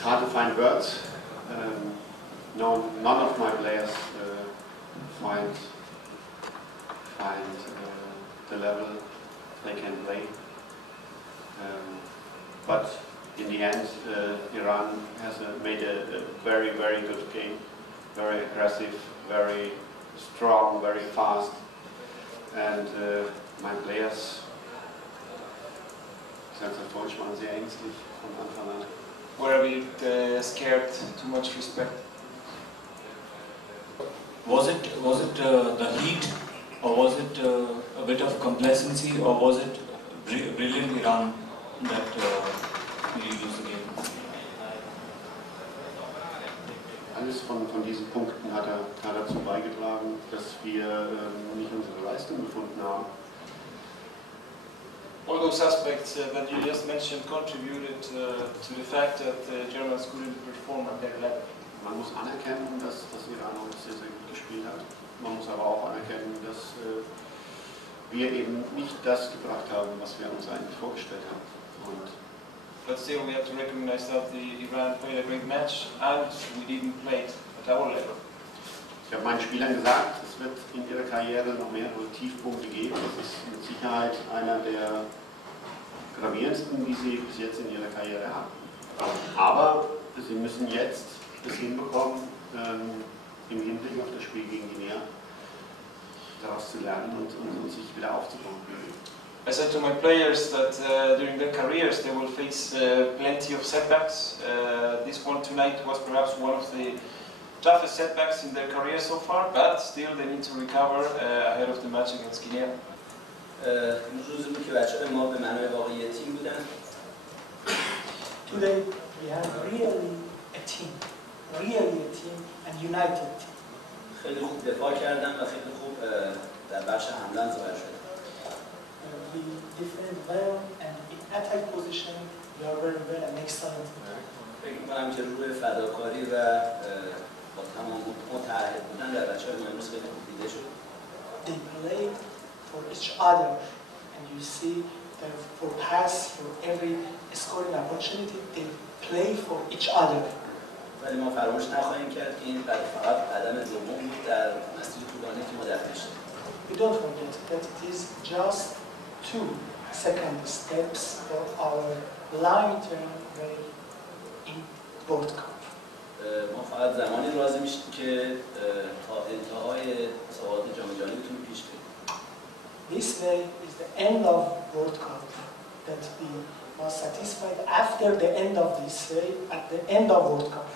It's hard to find words. No, none of my players find the level they can play. But in the end, Iran has made a very, very good game. Very aggressive, very strong, very fast. And my players, selbstverständlich, waren sehr ängstlich von Anfang an. Were a bit scared, too much respect. Was it the heat, or was it a bit of complacency, or was it brilliant Iran that you lose the game? Alles von diesen Punkten hat dazu beigetragen, dass wir nicht unsere Leistung gefunden haben. All those aspects that you just mentioned contributed to the fact that the Germans couldn't perform at their level. Man muss anerkennen, dass Iran auch sehr, sehr gut gespielt hat. Man muss aber auch anerkennen, dass wir eben nicht das gebracht haben, was wir uns eigentlich vorgestellt haben. But still, we have to recognize that Iran played a great match and we didn't play it at our level. Ich habe meinen Spielern gesagt, es wird in ihrer Karriere noch mehrere Tiefpunkte geben. Das ist mit Sicherheit einer der gravierendsten, die sie bis jetzt in ihrer Karriere haben. Aber sie müssen jetzt es hinbekommen, im Hinblick auf das Spiel gegen Guinea daraus zu lernen und sich wieder aufzubauen. I said to my players that during their careers they will face plenty of setbacks. This one tonight was perhaps one of the toughest setbacks in their career so far, but still they need to recover ahead of the match against Guinea. روزی بود که بچه‌های ما به معنای واقعی تیم بودن. Today we have really a team and united team. خیلی خوب دفاع کردن و خیلی خوب در بخش حمله ظاهر شدن. We defend well and in attack position we are very well and excellent. فکر می‌کنم که روی فداکاری و با تمام متعهد بودن در بچه‌های ما امروز خیلی خوب دیده شد. They played for each other and you see that for pass, for every scoring opportunity they play for each other. ولی ما فراموش نخواهیم کرد که این فقط قدم دوم بود در مسیر طولانی که ما در پیش داریم. We don't forget that it is just 2 second steps for our long-term way in World Cup. ما فقط زمانی راضی میشیم که تا انتهای مسابقات جام جهانی بتونیم پیش بریم. This way is the end of World Cup that we are satisfied after the end of this way, at the end of World Cup.